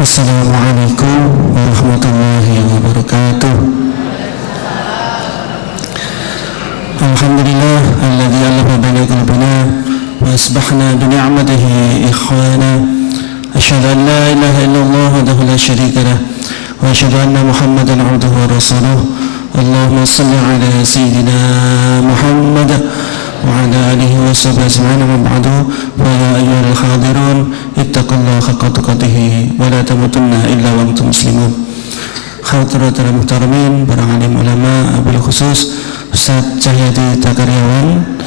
Assalamualaikum warahmatullahi wabarakatuh. Alhamdulillah alladzi alafa baina qulubina wa asbahna bi ni'matihi ikhwana. Asyhadu an la ilaha illallah wahdahu la syarika lah wa asyhadu anna Muhammadan 'abduhu wa rasuluh. Allahumma shalli ala sayyidina Muhammad وعلى آله وصحبه أجمعين ومن بعده فيا أيها الحاضرون اتقوا الله حق تقاته ولا تموتن إلا وأنتم مسلمون. Hadirin muhtaramin, para alim ulama, wabil khusus Ustaz Cahyadi Takaryawan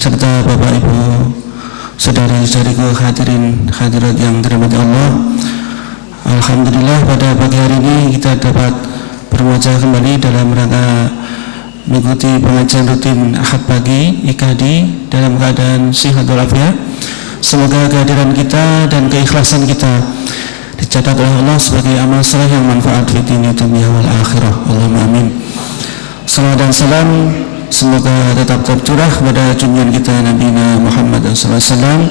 serta Bapak Ibu saudari-saudariku hadirin hadirat yang dirahmati Allah. Alhamdulillah pada pagi hari ini kita dapat berwajah kembali dalam rangka mengikuti pengajian rutin Ahad pagi IKD dalam keadaan sehat walafiat. Semoga kehadiran kita dan keikhlasan kita dicatat oleh Allah sebagai amal saleh yang manfaat fi dunia wal akhirah. Allahumma amin. Salawat dan salam semoga tetap tercurah pada junjungan kita Nabi Muhammad SAW,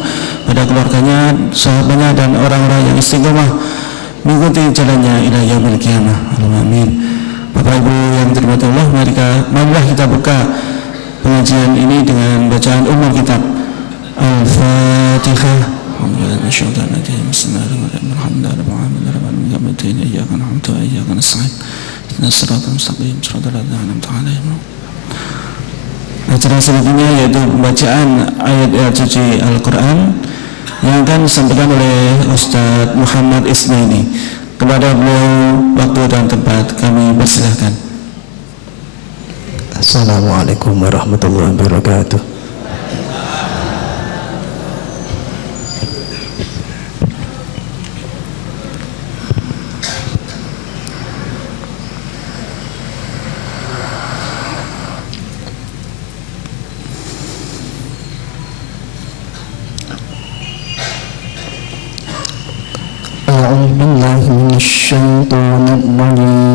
pada keluarganya, sahabatnya dan orang-orang yang istiqomah mengikuti jalannya ila yaumil qiyamah. Allahumma amin. Bapak Ibu yang dirahmati Allah, marilah kita buka pengajian ini dengan bacaan umum kitab Al-Fatihah. Acara selanjutnya yaitu pembacaan ayat-ayat suci Al-Quran yang akan disampaikan oleh Ustaz Muhammad Isnaini. Kepada beliau waktu dan tempat kami persilahkan. Assalamualaikum warahmatullahi wabarakatuh. أعوذ بالله من الشيطان الرجيم.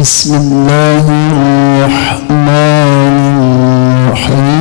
بسم الله الرحمن الرحيم.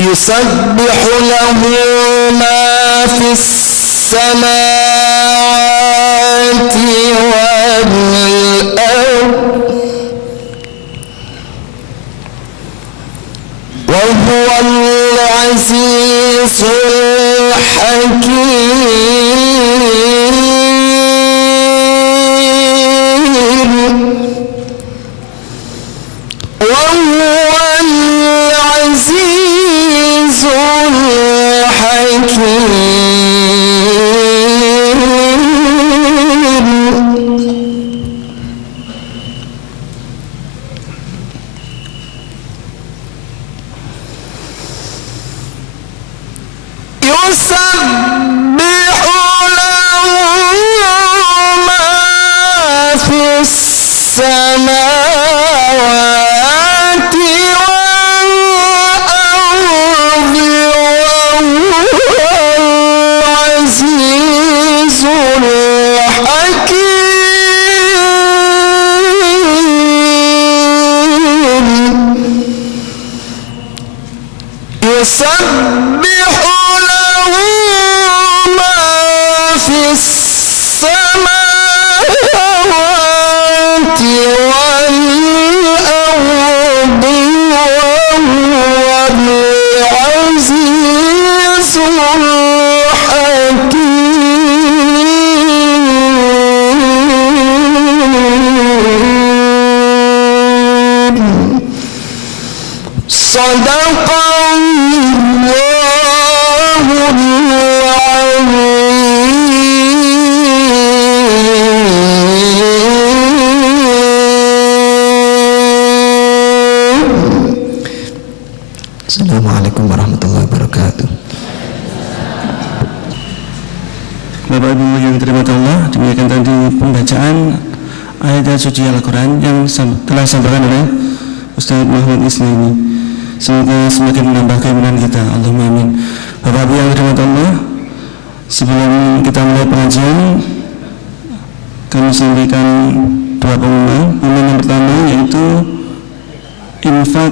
يسبح له ما في السماوات والأرض وهو العزيز الحكيم وهو العزيز الحكيم يسبح له ما في السماوات والأرض وهو العزيز الحكيم يسبح له ما في السماوات والأرض وهو Assalamualaikum warahmatullahi wabarakatuh. Bapak Ibu yang dirahmati Allah, demikian tadi pembacaan ayat suci Al-Quran yang telah disampaikan oleh Ustaz Muhammad Isnaini. Semoga semakin menambah keimanan kita. Allahumma amin. Bapak Ibu yang dirahmati Allah, sebelum kita mulai pengajian, kami sampaikan dua pengumuman. Pengumuman yang pertama yaitu infak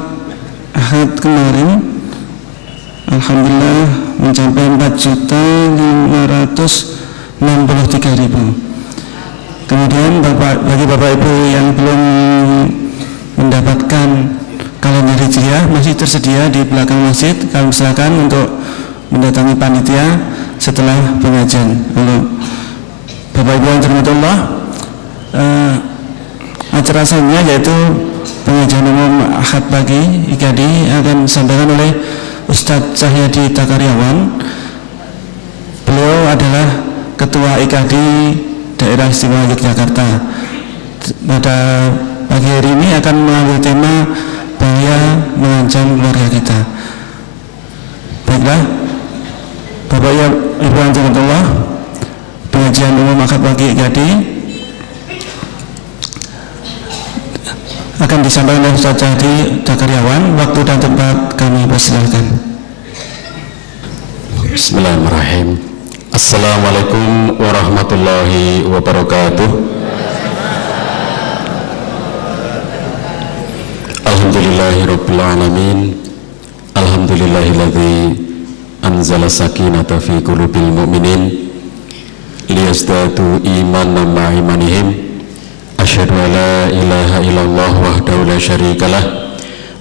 Ahad kemarin, alhamdulillah mencapai 4.563.000. Kemudian bagi Bapak Ibu yang belum mendapatkan kalender hijriah, masih tersedia di belakang masjid. Kami silakan untuk mendatangi panitia setelah pengajian. Bapak Ibu yang dirahmati Allah, acara selanjutnya yaitu pengajian umum Ahad pagi IKD akan disampaikan oleh Ustadz Cahyadi Takaryawan. Beliau adalah Ketua IKD Daerah Istimewa Yogyakarta. Pada pagi hari ini akan mengambil tema bahaya mengancam keluarga kita. Baiklah, Bapak Ibu yang dirahmati Allah, pengajian umum Ahad pagi IKD akan disampaikan oleh Ustaz Cahyadi Takaryawan. Waktu dan tempat kami persilakan. Bismillahirrahmanirrahim. Assalamualaikum warahmatullahi wabarakatuh. Alhamdulillahirabbil alamin. Alhamdulillahilladzi anzala sakinata fi qulubil mu'minin liyazdadu imanan ma'a imanihim. Asyhadu an la ilaha illallah wahdahu la syarikalah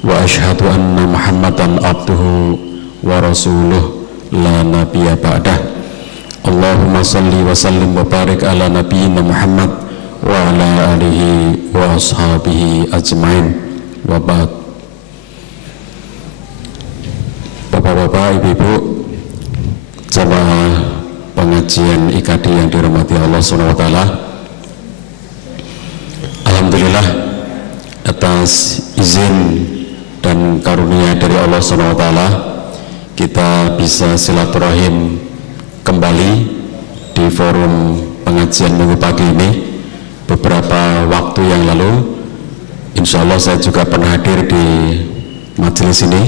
wa asyhadu anna Muhammadan abduhu wa rasuluh la nabiyya ba'dah. Allahumma salli wa sallim wa barik ala nabiyyina Muhammad wa ala alihi wa ashabihi ajmain. Wa ba'd. Bapak-bapak, ibu-ibu, jamaah pengajian IKD yang dirahmati Allah Subhanahu wa taala, alhamdulillah atas izin dan karunia dari Allah Subhanahu wa taala kita bisa silaturahim kembali di forum pengajian minggu pagi ini. Beberapa waktu yang lalu insya Allah saya juga pernah hadir di majelis ini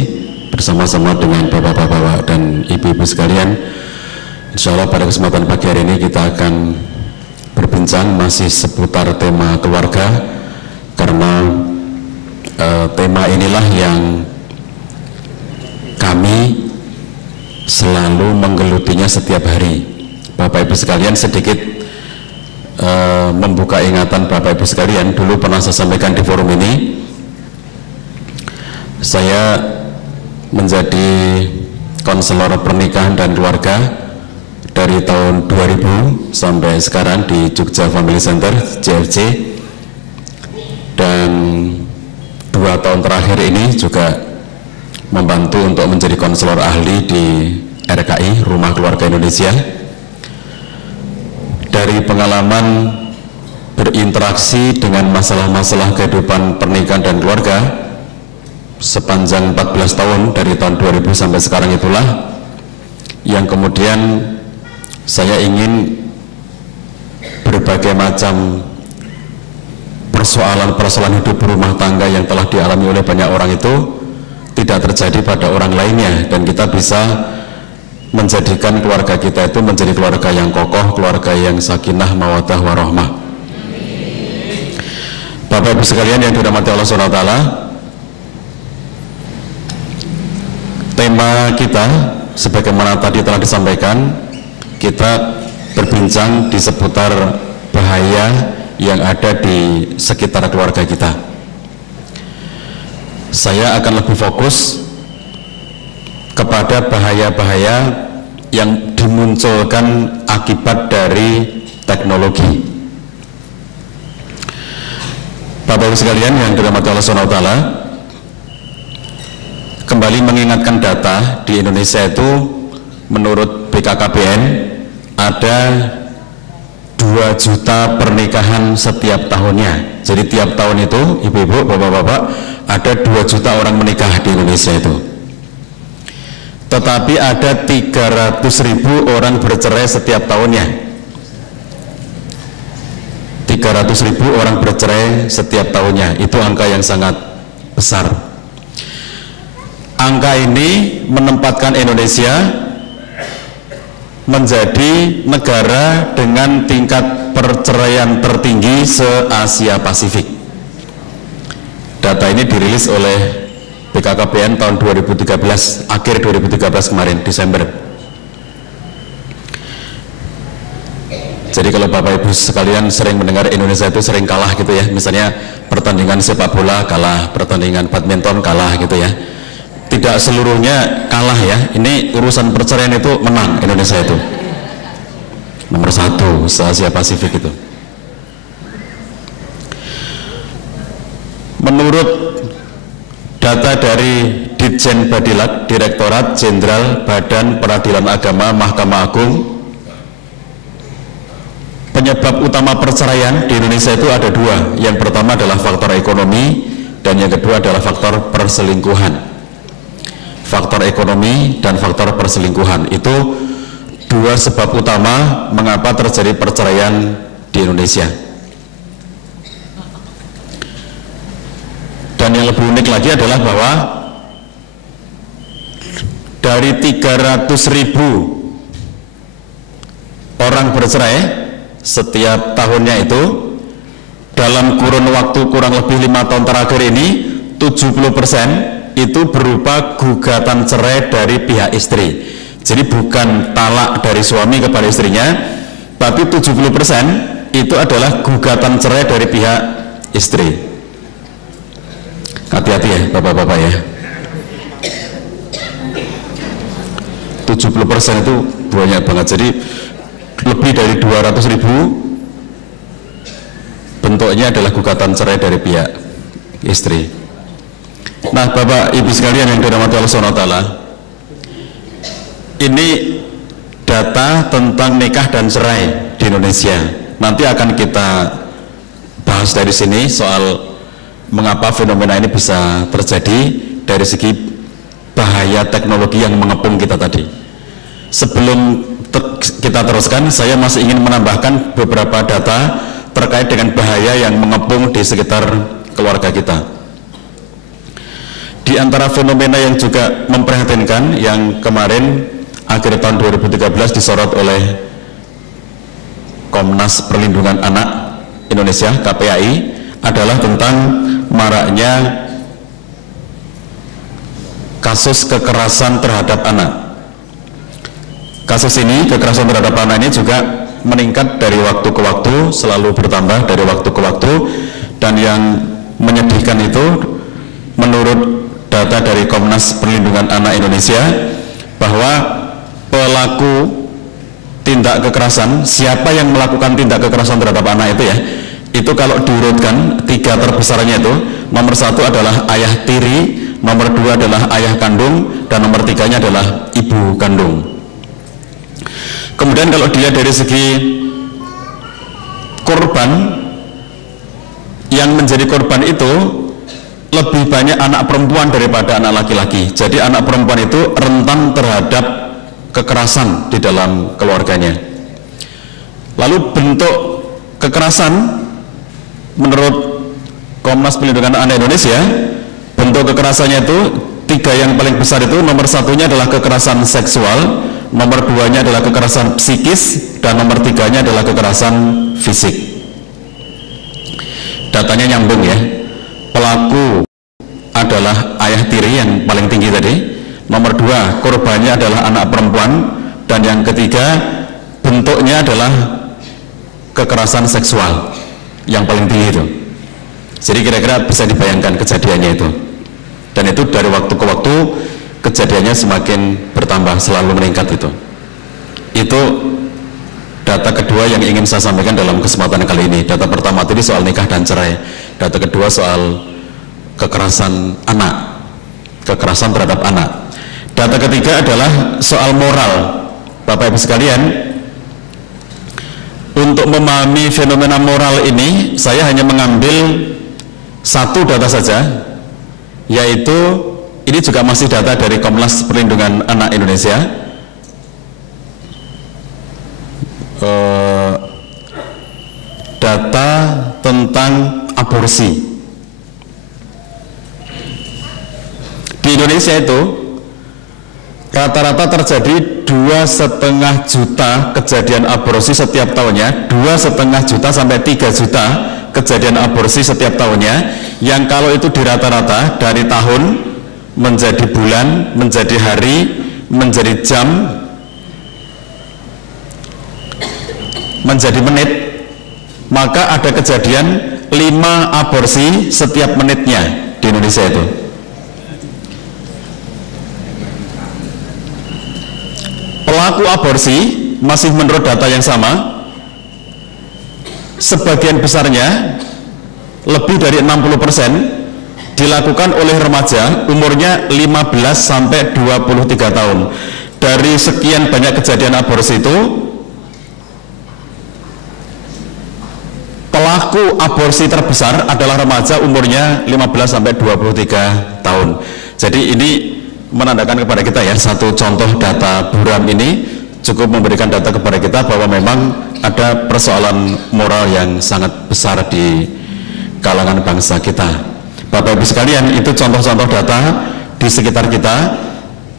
bersama-sama dengan bapak-bapak dan ibu-ibu sekalian. Insya Allah pada kesempatan pagi hari ini kita akan berbincang masih seputar tema keluarga, karena tema inilah yang kami selalu menggelutinya setiap hari. Bapak Ibu sekalian, sedikit membuka ingatan Bapak Ibu sekalian. Dulu pernah saya sampaikan di forum ini, saya menjadi konselor pernikahan dan keluarga dari tahun 2000 sampai sekarang di Jogja Family Center JFC, dan 2 tahun terakhir ini juga membantu untuk menjadi konselor ahli di RKI Rumah Keluarga Indonesia. Dari pengalaman berinteraksi dengan masalah-masalah kehidupan pernikahan dan keluarga sepanjang 14 tahun dari tahun 2000 sampai sekarang, itulah yang kemudian saya ingin berbagai macam persoalan-persoalan hidup berumah tangga yang telah dialami oleh banyak orang itu tidak terjadi pada orang lainnya, dan kita bisa menjadikan keluarga kita itu menjadi keluarga yang kokoh, keluarga yang sakinah, mawaddah, warahmah. Bapak Ibu sekalian yang dirahmati Allah SWT, tema kita sebagaimana tadi telah disampaikan, kita berbincang di seputar bahaya yang ada di sekitar keluarga kita. Saya akan lebih fokus kepada bahaya-bahaya yang dimunculkan akibat dari teknologi. Bapak Ibu sekalian yang dirahmati Allah SWT, kembali mengingatkan data di Indonesia itu menurut BKKBN ada 2 juta pernikahan setiap tahunnya. Jadi tiap tahun itu ibu-ibu, bapak-bapak, ada 2 juta orang menikah di Indonesia itu. Tetapi ada 300.000 orang bercerai setiap tahunnya. 300.000 orang bercerai setiap tahunnya. Itu angka yang sangat besar. Angka ini menempatkan Indonesia menjadi negara dengan tingkat perceraian tertinggi se-Asia Pasifik. Data ini dirilis oleh BKKBN tahun 2013, akhir 2013 kemarin, Desember. Jadi kalau Bapak Ibu sekalian sering mendengar Indonesia itu sering kalah gitu ya, misalnya pertandingan sepak bola kalah, pertandingan badminton kalah gitu ya. Tidak seluruhnya kalah ya, ini urusan perceraian itu menang Indonesia itu. Nomor 1 se-Asia Pasifik itu. Menurut data dari Ditjen Badilak, Direktorat Jenderal Badan Peradilan Agama Mahkamah Agung, penyebab utama perceraian di Indonesia itu ada 2. Yang pertama adalah faktor ekonomi dan yang kedua adalah faktor perselingkuhan. Faktor ekonomi dan faktor perselingkuhan itu 2 sebab utama mengapa terjadi perceraian di Indonesia. Dan yang lebih unik lagi adalah bahwa dari 300.000 orang bercerai setiap tahunnya itu, dalam kurun waktu kurang lebih 5 tahun terakhir ini 70% itu berupa gugatan cerai dari pihak istri. Jadi bukan talak dari suami kepada istrinya, tapi 70% itu adalah gugatan cerai dari pihak istri. Hati-hati ya bapak-bapak ya. 70% itu banyak banget. Jadi lebih dari 200.000 bentuknya adalah gugatan cerai dari pihak istri. Nah Bapak Ibu sekalian yang dirahmati Allah SWT, ini data tentang nikah dan cerai di Indonesia. Nanti akan kita bahas dari sini soal mengapa fenomena ini bisa terjadi dari segi bahaya teknologi yang mengepung kita tadi. Sebelum kita teruskan, saya masih ingin menambahkan beberapa data terkait dengan bahaya yang mengepung di sekitar keluarga kita. Di antara fenomena yang juga memprihatinkan yang kemarin akhir tahun 2013 disorot oleh Komnas Perlindungan Anak Indonesia KPAI adalah tentang maraknya kasus kekerasan terhadap anak. Kasus ini, kekerasan terhadap anak ini juga meningkat dari waktu ke waktu, selalu bertambah dari waktu ke waktu, dan yang menyedihkan itu menurut data dari Komnas Perlindungan Anak Indonesia bahwa pelaku tindak kekerasan, siapa yang melakukan tindak kekerasan terhadap anak itu ya, itu kalau diurutkan 3 terbesarnya itu, nomor 1 adalah ayah tiri, nomor 2 adalah ayah kandung, dan nomor 3-nya adalah ibu kandung. Kemudian kalau dilihat dari segi korban, yang menjadi korban itu lebih banyak anak perempuan daripada anak laki-laki. Jadi anak perempuan itu rentan terhadap kekerasan di dalam keluarganya. Lalu bentuk kekerasan menurut Komnas Perlindungan Anak Indonesia, bentuk kekerasannya itu 3 yang paling besar itu, nomor 1-nya adalah kekerasan seksual, nomor 2-nya adalah kekerasan psikis, dan nomor 3-nya adalah kekerasan fisik. Datanya nyambung ya. Pelaku adalah ayah tiri yang paling tinggi tadi, nomor 2 korbannya adalah anak perempuan, dan yang ketiga bentuknya adalah kekerasan seksual yang paling tinggi itu. Jadi kira-kira bisa dibayangkan kejadiannya itu, dan itu dari waktu ke waktu kejadiannya semakin bertambah, selalu meningkat itu. Itu data kedua yang ingin saya sampaikan dalam kesempatan kali ini. Data pertama tadi soal nikah dan cerai, data kedua soal kekerasan anak. kekerasan terhadap anak. Data ketiga adalah soal moral. Bapak Ibu sekalian, untuk memahami fenomena moral ini, saya hanya mengambil satu data saja, yaitu ini juga masih data dari Komnas Perlindungan Anak Indonesia. Data tentang aborsi di Indonesia itu rata-rata terjadi 2,5 juta kejadian aborsi setiap tahunnya, 2,5 juta sampai 3 juta kejadian aborsi setiap tahunnya, yang kalau itu dirata-rata dari tahun menjadi bulan, menjadi hari, menjadi jam, menjadi menit, maka ada kejadian 5 aborsi setiap menitnya di Indonesia itu. Pelaku aborsi masih menurut data yang sama, sebagian besarnya lebih dari 60% dilakukan oleh remaja umurnya 15 sampai 23 tahun. Dari sekian banyak kejadian aborsi itu, pelaku aborsi terbesar adalah remaja umurnya 15 sampai 23 tahun. Jadi ini menandakan kepada kita ya, satu contoh data buram ini cukup memberikan data kepada kita bahwa memang ada persoalan moral yang sangat besar di kalangan bangsa kita. Bapak Ibu sekalian, itu contoh-contoh data di sekitar kita,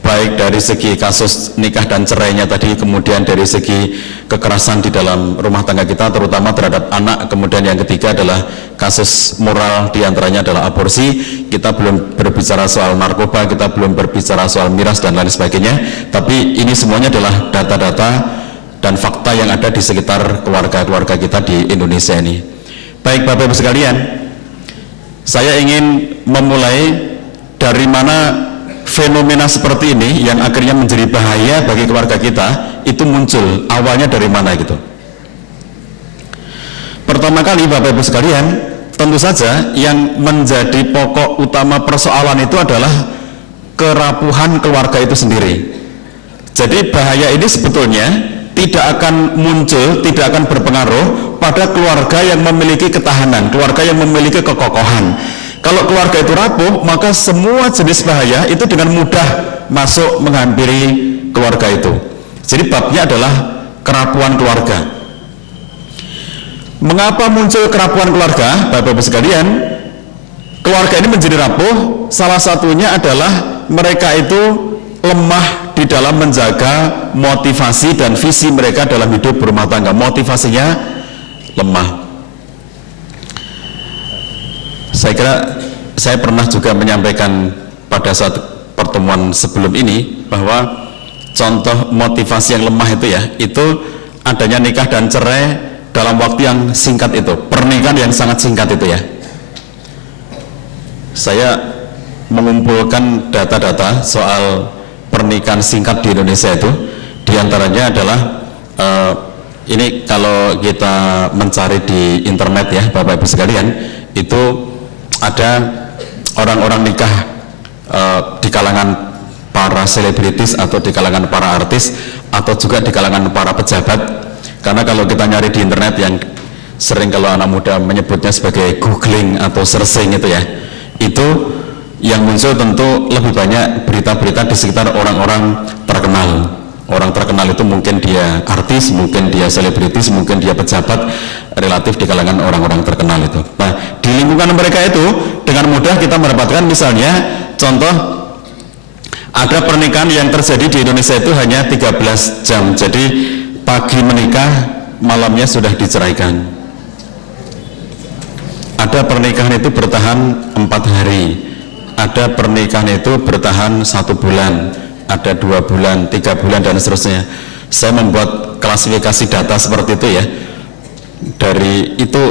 baik dari segi kasus nikah dan cerainya tadi, kemudian dari segi kekerasan di dalam rumah tangga kita terutama terhadap anak, kemudian yang ketiga adalah kasus moral, diantaranya adalah aborsi. Kita belum berbicara soal narkoba, kita belum berbicara soal miras dan lain sebagainya, tapi ini semuanya adalah data-data dan fakta yang ada di sekitar keluarga-keluarga kita di Indonesia ini. Baik Bapak Ibu sekalian, saya ingin memulai dari mana fenomena seperti ini yang akhirnya menjadi bahaya bagi keluarga kita itu muncul, awalnya dari mana gitu. Pertama kali Bapak Ibu sekalian, tentu saja yang menjadi pokok utama persoalan itu adalah kerapuhan keluarga itu sendiri. Jadi bahaya ini sebetulnya tidak akan muncul, tidak akan berpengaruh pada keluarga yang memiliki ketahanan, keluarga yang memiliki kekokohan. Kalau keluarga itu rapuh, maka semua jenis bahaya itu dengan mudah masuk menghampiri keluarga itu. Jadi babnya adalah kerapuhan keluarga. Mengapa muncul kerapuhan keluarga, Bapak Ibu sekalian? Keluarga ini menjadi rapuh, salah satunya adalah mereka itu lemah di dalam menjaga motivasi dan visi mereka dalam hidup berumah tangga. Motivasinya lemah. Saya kira saya pernah juga menyampaikan pada saat pertemuan sebelum ini bahwa contoh motivasi yang lemah itu ya, itu adanya nikah dan cerai dalam waktu yang singkat itu, pernikahan yang sangat singkat itu ya. Saya mengumpulkan data-data soal pernikahan singkat di Indonesia itu, diantaranya adalah ini kalau kita mencari di internet ya Bapak Ibu sekalian, itu ada orang-orang nikah di kalangan para selebritis atau di kalangan para artis atau juga di kalangan para pejabat. Karena kalau kita nyari di internet yang sering kalau anak muda menyebutnya sebagai googling atau searching itu ya, itu yang muncul tentu lebih banyak berita-berita di sekitar orang-orang terkenal. Orang terkenal itu mungkin dia artis, mungkin dia selebritis, mungkin dia pejabat, relatif di kalangan orang-orang terkenal itu. Nah, di lingkungan mereka itu dengan mudah kita mendapatkan misalnya contoh ada pernikahan yang terjadi di Indonesia itu hanya 13 jam. Jadi pagi menikah, malamnya sudah diceraikan. Ada pernikahan itu bertahan 4 hari. Ada pernikahan itu bertahan 1 bulan. Ada 2 bulan, 3 bulan dan seterusnya. Saya membuat klasifikasi data seperti itu ya. Dari itu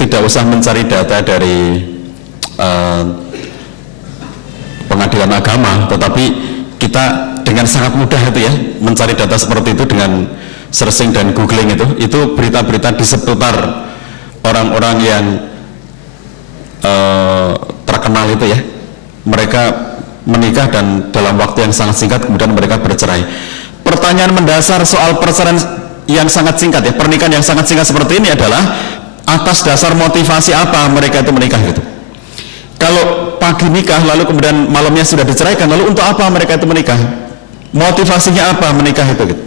tidak usah mencari data dari pengadilan agama, tetapi kita dengan sangat mudah itu ya mencari data seperti itu dengan searching dan googling itu berita-berita di seputar orang-orang yang terkenal itu ya. Mereka menikah dan dalam waktu yang sangat singkat kemudian mereka bercerai. Pertanyaan mendasar soal perceraian yang sangat singkat ya, pernikahan yang sangat singkat seperti ini adalah atas dasar motivasi apa mereka itu menikah gitu. Kalau pagi nikah lalu kemudian malamnya sudah diceraikan, lalu untuk apa mereka itu menikah? Motivasinya apa menikah itu gitu.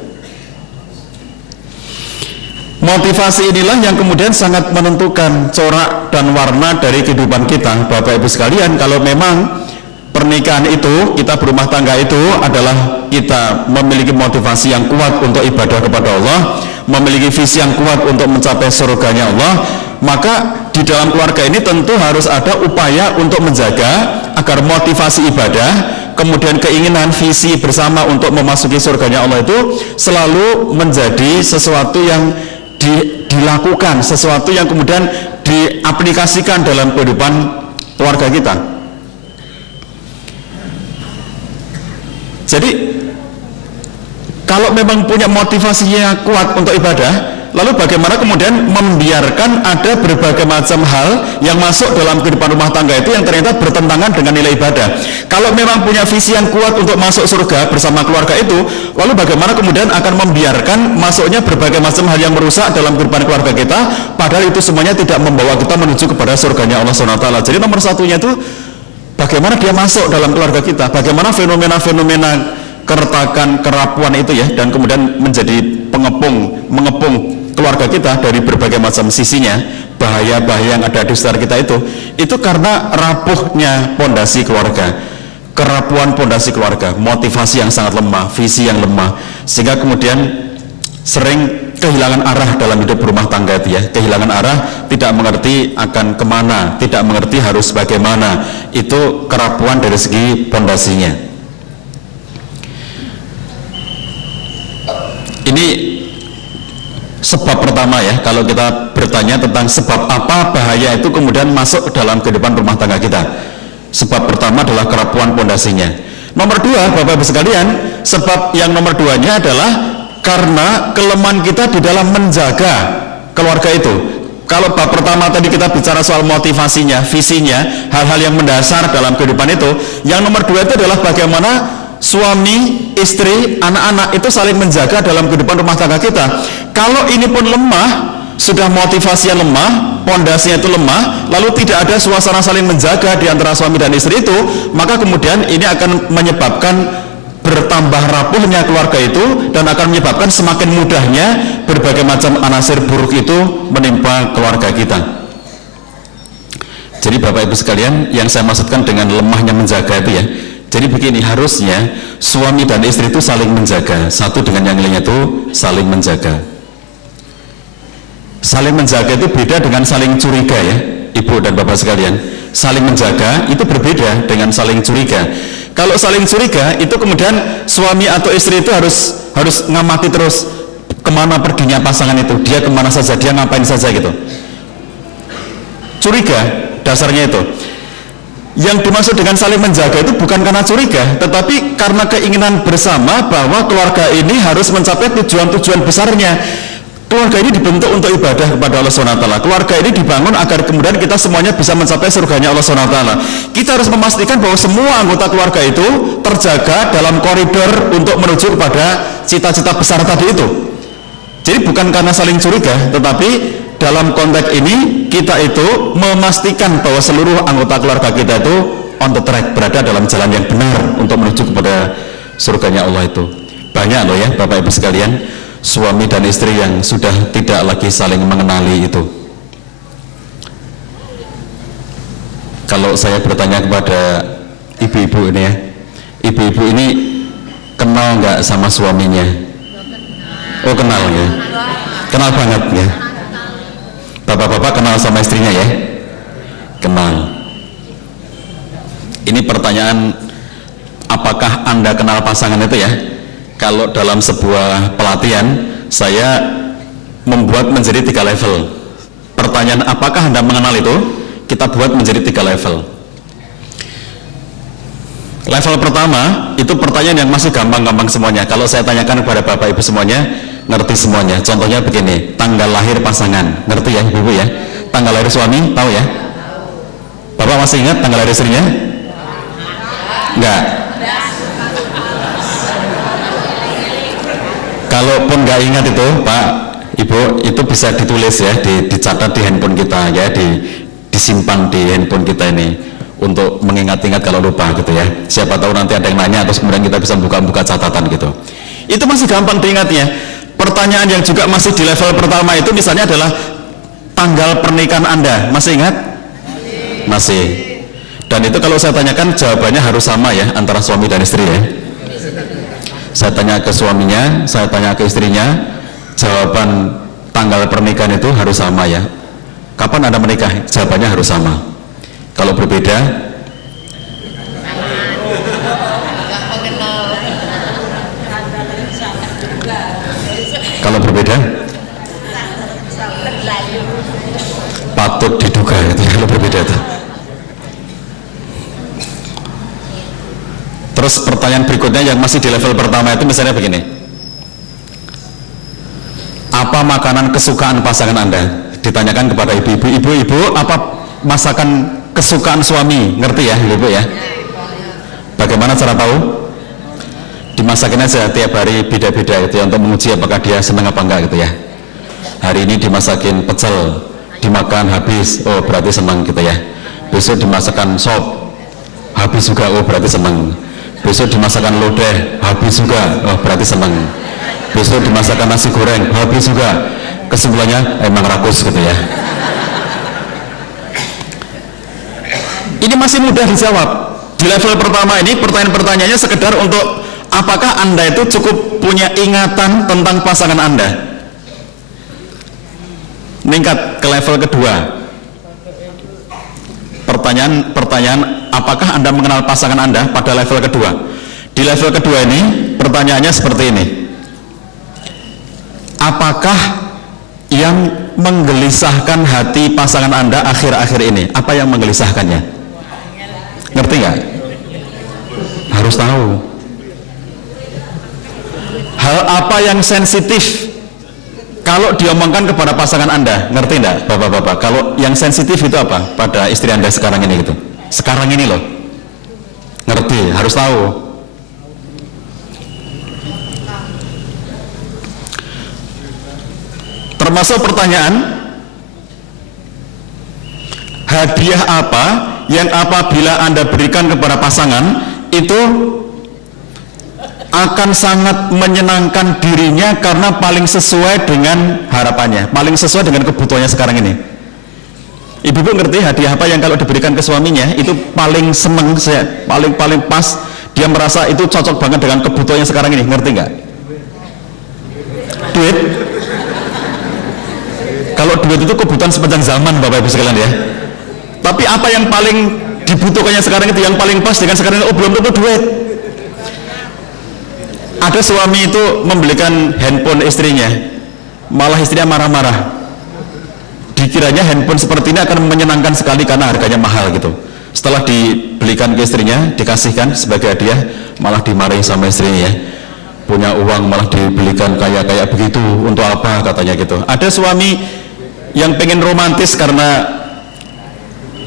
Motivasi inilah yang kemudian sangat menentukan corak dan warna dari kehidupan kita, Bapak Ibu sekalian. Kalau memang pernikahan itu, kita berumah tangga itu adalah kita memiliki motivasi yang kuat untuk ibadah kepada Allah, memiliki visi yang kuat untuk mencapai surganya Allah, maka di dalam keluarga ini tentu harus ada upaya untuk menjaga agar motivasi ibadah, kemudian keinginan visi bersama untuk memasuki surganya Allah itu selalu menjadi sesuatu yang dilakukan, sesuatu yang kemudian diaplikasikan dalam kehidupan keluarga kita. Jadi kalau memang punya motivasinya kuat untuk ibadah, lalu bagaimana kemudian membiarkan ada berbagai macam hal yang masuk dalam kehidupan rumah tangga itu yang ternyata bertentangan dengan nilai ibadah. Kalau memang punya visi yang kuat untuk masuk surga bersama keluarga itu, lalu bagaimana kemudian akan membiarkan masuknya berbagai macam hal yang merusak dalam kehidupan keluarga kita, padahal itu semuanya tidak membawa kita menuju kepada surganya Allah SWT. Jadi nomor satunya itu bagaimana dia masuk dalam keluarga kita, bagaimana fenomena-fenomena keretakan, kerapuan itu ya, dan kemudian menjadi mengepung keluarga kita dari berbagai macam sisinya, bahaya-bahaya yang ada di sekitar kita itu karena rapuhnya pondasi keluarga, kerapuan pondasi keluarga, motivasi yang sangat lemah, visi yang lemah, sehingga kemudian sering kehilangan arah dalam hidup rumah tangga itu ya, kehilangan arah, tidak mengerti akan kemana, tidak mengerti harus bagaimana. Itu kerapuan dari segi pondasinya. Ini sebab pertama ya, kalau kita bertanya tentang sebab apa bahaya itu kemudian masuk dalam kehidupan rumah tangga kita. Sebab pertama adalah kerapuan pondasinya. Nomor dua, Bapak Ibu sekalian, sebab yang nomor duanya adalah karena kelemahan kita di dalam menjaga keluarga itu. Kalau bab pertama tadi kita bicara soal motivasinya, visinya, hal-hal yang mendasar dalam kehidupan itu, yang nomor dua itu adalah bagaimana suami, istri, anak-anak itu saling menjaga dalam kehidupan rumah tangga kita. Kalau ini pun lemah, sudah motivasinya lemah, pondasinya itu lemah, lalu tidak ada suasana saling menjaga di antara suami dan istri itu, maka kemudian ini akan menyebabkan bertambah rapuhnya keluarga itu dan akan menyebabkan semakin mudahnya berbagai macam anasir buruk itu menimpa keluarga kita. Jadi Bapak Ibu sekalian, yang saya maksudkan dengan lemahnya menjaga itu ya, jadi begini, harusnya suami dan istri itu saling menjaga, satu dengan yang lainnya itu saling menjaga. Saling menjaga itu beda dengan saling curiga ya, Ibu dan Bapak sekalian. Saling menjaga itu berbeda dengan saling curiga. Kalau saling curiga itu kemudian suami atau istri itu harus ngamati terus kemana perginya pasangan itu, dia kemana saja, dia ngapain saja gitu. Curiga dasarnya itu. Yang dimaksud dengan saling menjaga itu bukan karena curiga, tetapi karena keinginan bersama bahwa keluarga ini harus mencapai tujuan-tujuan besarnya. Keluarga ini dibentuk untuk ibadah kepada Allah SWT. Keluarga ini dibangun agar kemudian kita semuanya bisa mencapai surganya Allah SWT. Kita harus memastikan bahwa semua anggota keluarga itu terjaga dalam koridor untuk menuju kepada cita-cita besar tadi itu. Jadi bukan karena saling curiga, tetapi dalam konteks ini kita itu memastikan bahwa seluruh anggota keluarga kita itu on the track, berada dalam jalan yang benar untuk menuju kepada surganya Allah itu. Banyak loh ya Bapak Ibu sekalian, suami dan istri yang sudah tidak lagi saling mengenali itu. Kalau saya bertanya kepada ibu-ibu ini ya, ibu-ibu ini kenal nggak sama suaminya? Oh kenal ya, kenal banget ya. Bapak-bapak kenal sama istrinya ya? Kenal. Ini pertanyaan, apakah Anda kenal pasangan itu ya? Kalau dalam sebuah pelatihan saya membuat menjadi 3 level. Pertanyaan apakah Anda mengenal itu, kita buat menjadi 3 level. Level pertama itu pertanyaan yang masih gampang-gampang semuanya. Kalau saya tanyakan kepada Bapak Ibu semuanya, ngerti semuanya. Contohnya begini, tanggal lahir pasangan, ngerti ya Ibu ya? Tanggal lahir suami, tahu ya? Bapak masih ingat tanggal lahir istrinya? Enggak. Kalaupun nggak ingat itu Pak, Ibu, itu bisa ditulis ya, dicatat di handphone kita ya, disimpan di handphone kita ini untuk mengingat-ingat kalau lupa gitu ya. Siapa tahu nanti ada yang nanya, terus kemudian kita bisa buka-buka catatan gitu. Itu masih gampang diingatnya. Pertanyaan yang juga masih di level pertama itu misalnya adalah tanggal pernikahan Anda, masih ingat? Masih. Dan itu kalau saya tanyakan jawabannya harus sama ya, antara suami dan istri ya. Saya tanya ke suaminya, saya tanya ke istrinya, jawaban tanggal pernikahan itu harus sama ya. Kapan Anda menikah? Jawabannya harus sama. Kalau berbeda, kalau berbeda, patut diduga gitu, kalau berbeda itu. Terus pertanyaan berikutnya yang masih di level pertama itu misalnya begini, apa makanan kesukaan pasangan Anda? Ditanyakan kepada ibu-ibu, ibu-ibu apa masakan kesukaan suami? Ngerti ya ibu ya? Bagaimana cara tahu? Dimasakin aja tiap hari beda-beda gitu ya, untuk menguji apakah dia senang apa enggak gitu ya. Hari ini dimasakin pecel, dimakan habis, oh berarti senang gitu ya. Besok dimasakan sop, habis juga, oh berarti senang. Besok dimasakan lodeh, habis juga, oh berarti senang. Besok dimasakan nasi goreng, habis juga. Kesimpulannya emang rakus gitu ya. Ini masih mudah dijawab. Di level pertama ini pertanyaan-pertanyaannya sekedar untuk apakah Anda itu cukup punya ingatan tentang pasangan Anda. Meningkat ke level kedua. Pertanyaan apakah Anda mengenal pasangan Anda pada level kedua. Di level kedua ini pertanyaannya seperti ini, apakah yang menggelisahkan hati pasangan Anda akhir-akhir ini? Apa yang menggelisahkannya? Ngerti nggak? Harus tahu. Hal apa yang sensitif kalau diomongkan kepada pasangan Anda? Ngerti nggak bapak-bapak? Kalau yang sensitif itu apa pada istri Anda sekarang ini gitu? Sekarang ini loh. Ngerti, harus tahu. Termasuk pertanyaan, hadiah apa yang apabila Anda berikan kepada pasangan itu akan sangat menyenangkan dirinya karena paling sesuai dengan harapannya, paling sesuai dengan kebutuhannya sekarang ini. Ibu-ibu ngerti hadiah apa yang kalau diberikan ke suaminya itu paling seneng, paling pas, dia merasa itu cocok banget dengan kebutuhannya sekarang ini, ngerti nggak? Duit. Kalau duit itu kebutuhan sepanjang zaman Bapak Ibu sekalian ya. Tapi apa yang paling dibutuhkannya sekarang itu, yang paling pas dengan sekarang ini, oh belum tentu duit. Ada suami itu membelikan handphone istrinya, malah istrinya marah-marah. Dikiranya handphone seperti ini akan menyenangkan sekali karena harganya mahal gitu. Setelah dibelikan ke istrinya, dikasihkan sebagai hadiah, malah dimarahi sama istrinya ya. Punya uang malah dibelikan kayak begitu, untuk apa katanya gitu. Ada suami yang pengen romantis karena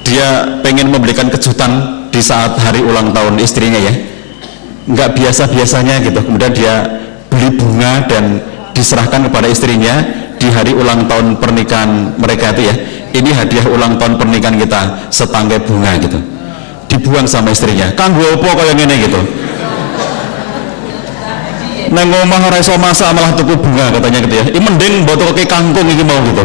dia pengen memberikan kejutan di saat hari ulang tahun istrinya ya, nggak biasa-biasanya gitu. Kemudian dia beli bunga dan diserahkan kepada istrinya di hari ulang tahun pernikahan mereka itu ya. Ini hadiah ulang tahun pernikahan kita, setangkai bunga gitu. Dibuang sama istrinya. Kanggo opo kaya ngene gitu. Nang omah ora iso masak malah tuku bunga katanya gitu ya. Ini mending botoke kangkung iki mau gitu.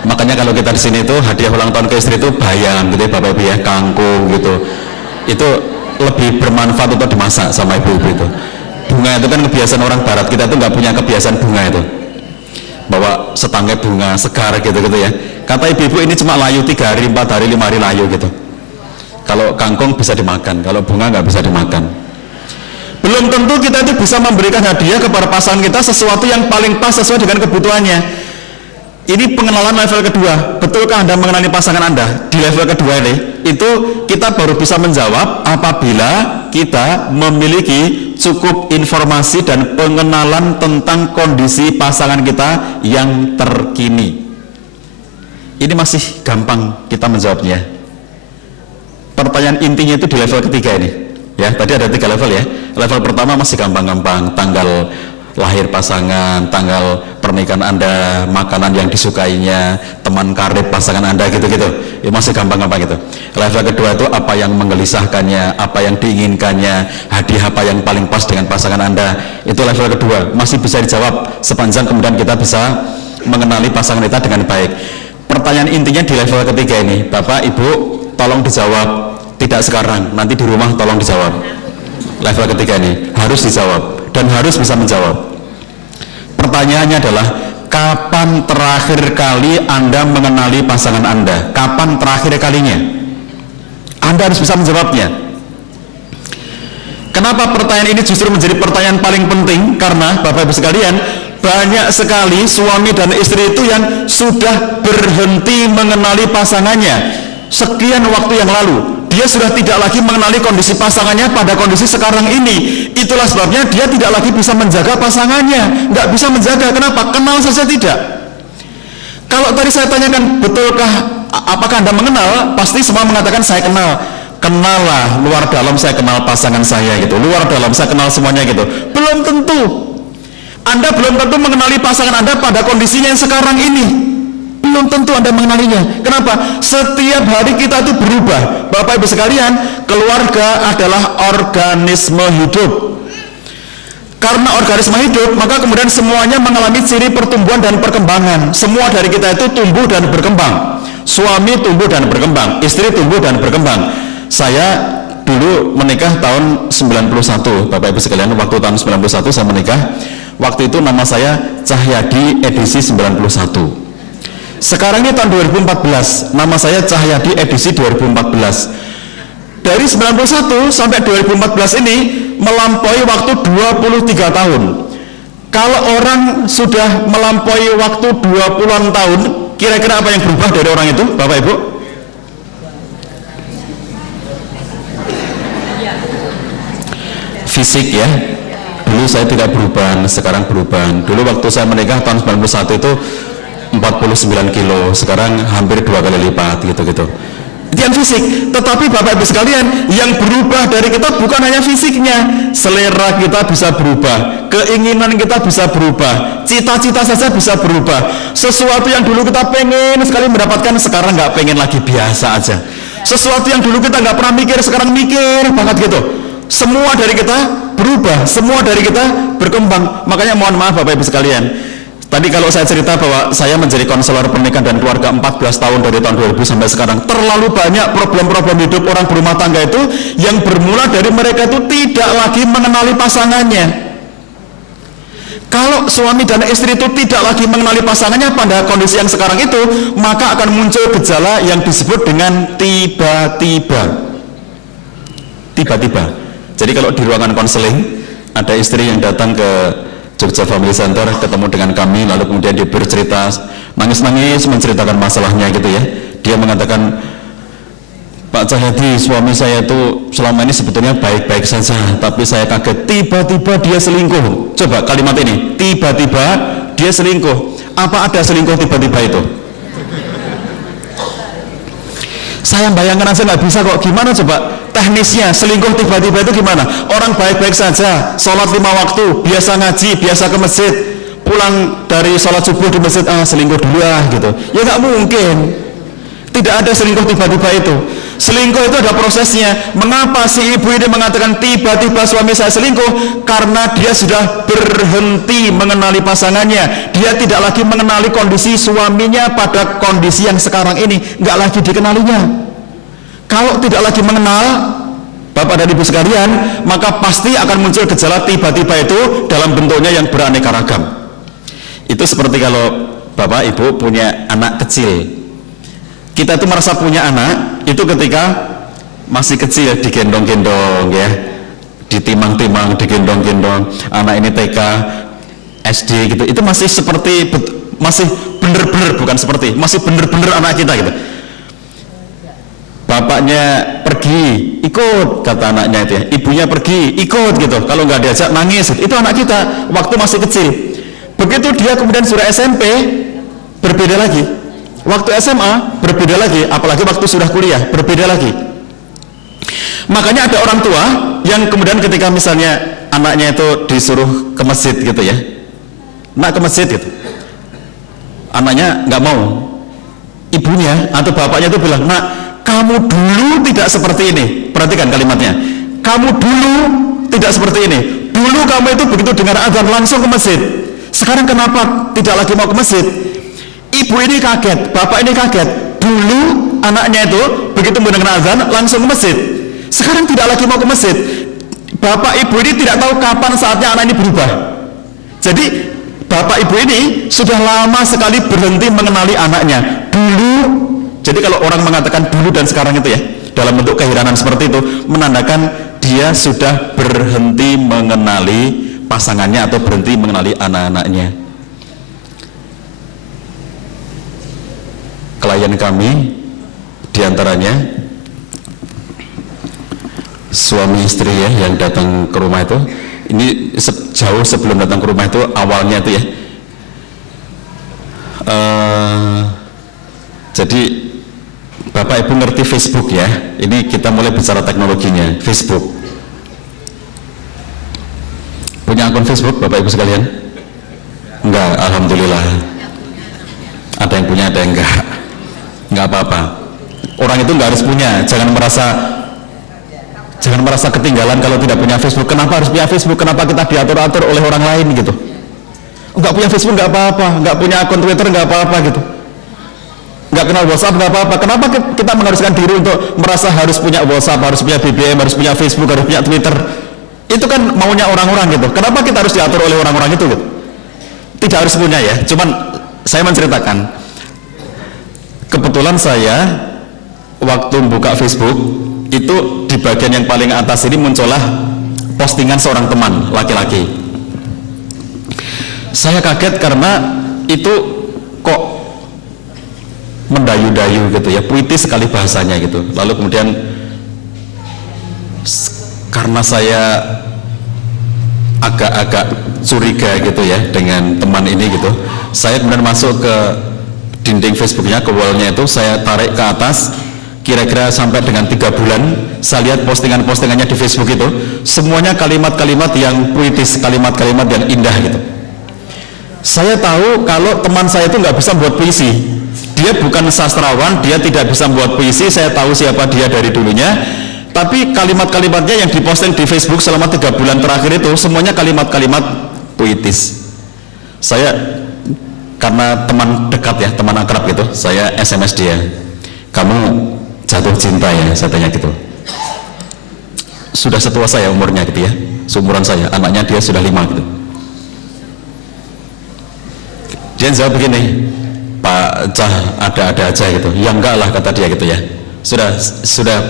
Makanya kalau kita di sini tuh hadiah ulang tahun ke istri itu bayam gitu ya Bapak Ibu ya, kangkung gitu. Itu lebih bermanfaat untuk dimasak sama ibu-ibu itu. Bunga itu kan kebiasaan orang barat, kita tuh nggak punya kebiasaan bunga itu. Bawa setangkai bunga segar gitu-gitu ya. Kata ibu-ibu ini cuma layu 3 hari, 4 hari, 5 hari layu gitu. Kalau kangkung bisa dimakan, kalau bunga nggak bisa dimakan. Belum tentu kita itu bisa memberikan hadiah kepada pasangan kita sesuatu yang paling pas sesuai dengan kebutuhannya. Ini pengenalan level kedua. Betulkah Anda mengenali pasangan Anda? Di level kedua ini, itu kita baru bisa menjawab apabila kita memiliki cukup informasi dan pengenalan tentang kondisi pasangan kita yang terkini. Ini masih gampang kita menjawabnya. pertanyaan intinya itu di level ketiga ini. Ya, tadi ada 3 level ya. Level pertama masih gampang-gampang, tanggal lahir pasangan, tanggal pernikahan Anda, makanan yang disukainya, teman karib pasangan Anda gitu-gitu. Ya, masih gampang-gampang gitu. Level kedua itu apa yang menggelisahkannya, apa yang diinginkannya, hadiah apa yang paling pas dengan pasangan Anda. Itu level kedua, masih bisa dijawab sepanjang kemudian kita bisa mengenali pasangan kita dengan baik. Pertanyaan intinya di level ketiga ini, Bapak, Ibu, tolong dijawab. Tidak sekarang, nanti di rumah tolong dijawab. Level ketiga ini harus dijawab dan harus bisa menjawab. Pertanyaannya adalah, kapan terakhir kali Anda mengenali pasangan Anda? Kapan terakhir kalinya? Anda harus bisa menjawabnya. Kenapa pertanyaan ini justru menjadi pertanyaan paling penting? Karena Bapak Ibu sekalian, banyak sekali suami dan istri itu yang sudah berhenti mengenali pasangannya sekian waktu yang lalu. Dia sudah tidak lagi mengenali kondisi pasangannya pada kondisi sekarang ini. Itulah sebabnya dia tidak lagi bisa menjaga pasangannya. Nggak bisa menjaga, kenapa? Kenal saja tidak. Kalau tadi saya tanyakan, betulkah, apakah Anda mengenal? Pasti semua mengatakan saya kenal. Kenal lah, luar dalam saya kenal pasangan saya gitu. Luar dalam saya kenal semuanya gitu. Belum tentu. Anda belum tentu mengenali pasangan Anda pada kondisinya yang sekarang ini. Belum tentu Anda mengenalinya. Kenapa? Setiap hari kita itu berubah. Bapak Ibu sekalian, keluarga adalah organisme hidup. Karena organisme hidup, maka kemudian semuanya mengalami ciri pertumbuhan dan perkembangan. Semua dari kita itu tumbuh dan berkembang. Suami tumbuh dan berkembang, istri tumbuh dan berkembang. Saya dulu menikah tahun 91, Bapak Ibu sekalian. Waktu tahun 91 saya menikah. Waktu itu nama saya Cahyadi edisi 91. Sekarang ini tahun 2014, nama saya Cahyadi edisi 2014. Dari 91 sampai 2014 ini melampaui waktu 23 tahun. Kalau orang sudah melampaui waktu 20-an tahun, kira-kira apa yang berubah dari orang itu, Bapak Ibu? Fisik ya. Dulu saya tidak berubah, sekarang berubah. Dulu waktu saya menikah tahun 91 itu 49 kilo, sekarang hampir 2 kali lipat gitu-gitu. Itu yang fisik. Tetapi Bapak Ibu sekalian, yang berubah dari kita bukan hanya fisiknya. Selera kita bisa berubah, keinginan kita bisa berubah, cita-cita saja bisa berubah. Sesuatu yang dulu kita pengen sekali mendapatkan, sekarang nggak pengen lagi, biasa aja. Sesuatu yang dulu kita nggak pernah mikir, sekarang mikir banget gitu. Semua dari kita berubah, semua dari kita berkembang. Makanya mohon maaf Bapak Ibu sekalian, tadi kalau saya cerita bahwa saya menjadi konselor pernikahan dan keluarga 14 tahun dari tahun 2000 sampai sekarang, terlalu banyak problem-problem hidup orang berumah tangga itu yang bermula dari mereka itu tidak lagi mengenali pasangannya. Kalau suami dan istri itu tidak lagi mengenali pasangannya pada kondisi yang sekarang itu, maka akan muncul gejala yang disebut dengan tiba-tiba. Tiba-tiba. Jadi kalau di ruangan konseling ada istri yang datang ke Jogja Family Center, ketemu dengan kami, lalu kemudian dia bercerita, nangis-nangis menceritakan masalahnya gitu ya. Dia mengatakan, Pak Cahyadi, suami saya itu selama ini sebetulnya baik-baik saja, tapi saya kaget, tiba-tiba dia selingkuh. Coba kalimat ini, tiba-tiba dia selingkuh. Apa ada selingkuh tiba-tiba itu? Saya bayangkan aja nggak bisa kok. Gimana coba teknisnya selingkuh tiba-tiba itu gimana? Orang baik-baik saja, sholat 5 waktu, biasa ngaji, biasa ke masjid, pulang dari sholat subuh di masjid, selingkuh dulu gitu. Ya nggak mungkin. Tidak ada selingkuh tiba-tiba itu. Selingkuh itu ada prosesnya. Mengapa si ibu ini mengatakan tiba-tiba suami saya selingkuh? Karena dia sudah berhenti mengenali pasangannya. Dia tidak lagi mengenali kondisi suaminya pada kondisi yang sekarang ini. Nggak lagi dikenalinya. Kalau tidak lagi mengenal, Bapak dan Ibu sekalian, maka pasti akan muncul gejala tiba-tiba itu dalam bentuknya yang beraneka ragam. Itu seperti kalau Bapak Ibu punya anak kecil. Kita itu merasa punya anak itu ketika masih kecil, digendong-gendong ya, ditimang-timang, digendong-gendong. Anak ini TK, SD gitu, itu masih seperti, masih bener-bener, bukan seperti, masih bener-bener anak kita gitu. Bapaknya pergi, ikut, kata anaknya itu ya. Ibunya pergi, ikut gitu. Kalau nggak diajak nangis, itu anak kita waktu masih kecil. Begitu dia kemudian sudah SMP, berbeda lagi. Waktu SMA berbeda lagi, apalagi waktu sudah kuliah berbeda lagi. Makanya ada orang tua yang kemudian ketika misalnya anaknya itu disuruh ke masjid gitu ya, nak ke masjid gitu, anaknya nggak mau, ibunya atau bapaknya itu bilang, nak kamu dulu tidak seperti ini. Perhatikan kalimatnya, kamu dulu tidak seperti ini, dulu kamu itu begitu dengar azan langsung ke masjid, sekarang kenapa tidak lagi mau ke masjid? Ibu ini kaget, bapak ini kaget, dulu anaknya itu begitu mendengar azan langsung ke masjid, sekarang tidak lagi mau ke masjid. Bapak ibu ini tidak tahu kapan saatnya anak ini berubah. Jadi bapak ibu ini sudah lama sekali berhenti mengenali anaknya dulu. Jadi kalau orang mengatakan dulu dan sekarang itu ya, dalam bentuk keheranan seperti itu, menandakan dia sudah berhenti mengenali pasangannya atau berhenti mengenali anak-anaknya. Klien kami diantaranya suami istri ya yang datang ke rumah itu, ini jauh sebelum datang ke rumah itu awalnya itu ya, jadi bapak ibu ngerti Facebook ya, ini kita mulai bicara teknologinya. Facebook, punya akun Facebook bapak ibu sekalian? Enggak, alhamdulillah. Ada yang punya, ada yang enggak apa-apa. Orang itu enggak harus punya, jangan merasa ketinggalan kalau tidak punya Facebook. Kenapa harus punya Facebook? Kenapa kita diatur-atur oleh orang lain gitu? Enggak punya Facebook enggak apa-apa, enggak punya akun Twitter enggak apa-apa gitu, enggak kenal WhatsApp enggak apa-apa. Kenapa kita mengharuskan diri untuk merasa harus punya WhatsApp, harus punya BBM, harus punya Facebook, harus punya Twitter? Itu kan maunya orang-orang gitu. Kenapa kita harus diatur oleh orang-orang itu gitu? Tidak harus punya ya, cuman saya menceritakan. Kebetulan saya waktu buka Facebook itu di bagian yang paling atas ini muncullah postingan seorang teman laki-laki. Saya kaget karena itu kok mendayu-dayu gitu ya, puitis sekali bahasanya gitu. Lalu kemudian karena saya agak-agak curiga gitu ya dengan teman ini gitu, saya kemudian masuk ke dinding Facebooknya, ke wallnya itu saya tarik ke atas, kira-kira sampai dengan 3 bulan saya lihat postingan-postingannya di Facebook itu semuanya kalimat-kalimat yang puitis, kalimat-kalimat yang indah gitu. Saya tahu kalau teman saya itu nggak bisa buat puisi, dia bukan sastrawan, dia tidak bisa buat puisi. Saya tahu siapa dia dari dulunya, tapi kalimat-kalimatnya yang diposting di Facebook selama 3 bulan terakhir itu semuanya kalimat-kalimat puitis. Saya karena teman dekat ya, teman akrab gitu, saya SMS dia, kamu jatuh cinta ya, saya tanya gitu. Sudah setua saya umurnya gitu ya, seumuran saya, anaknya dia sudah 5 gitu. Dia jawab begini, Pak Cah ada-ada aja gitu. Ya enggak lah kata dia gitu ya. Sudah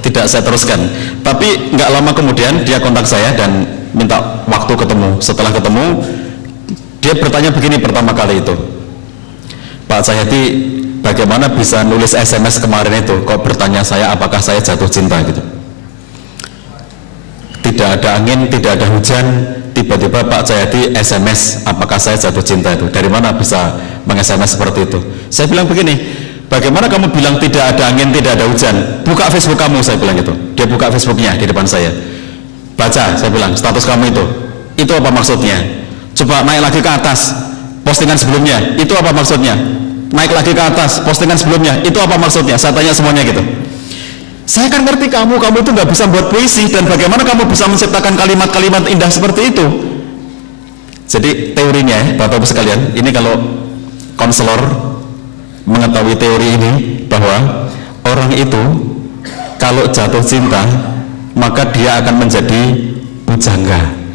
tidak saya teruskan. Tapi enggak lama kemudian dia kontak saya dan minta waktu ketemu. Setelah ketemu dia bertanya begini pertama kali itu, Pak Cahyadi, bagaimana bisa nulis SMS kemarin itu? Kok bertanya saya apakah saya jatuh cinta gitu? Tidak ada angin, tidak ada hujan, tiba-tiba Pak Cahyadi SMS, apakah saya jatuh cinta itu? Dari mana bisa meng-SMS seperti itu? Saya bilang begini, bagaimana kamu bilang tidak ada angin, tidak ada hujan? Buka Facebook kamu, saya bilang gitu. Dia buka Facebooknya di depan saya. Baca, saya bilang, status kamu itu. Itu apa maksudnya? Coba naik lagi ke atas, postingan sebelumnya, itu apa maksudnya? Naik lagi ke atas, postingan sebelumnya, itu apa maksudnya? Saya tanya semuanya gitu. Saya kan ngerti kamu itu nggak bisa buat puisi, dan bagaimana kamu bisa menciptakan kalimat-kalimat indah seperti itu? Jadi teorinya, Bapak-Ibu sekalian, ini kalau konselor mengetahui teori ini, bahwa orang itu kalau jatuh cinta, maka dia akan menjadi pujangga.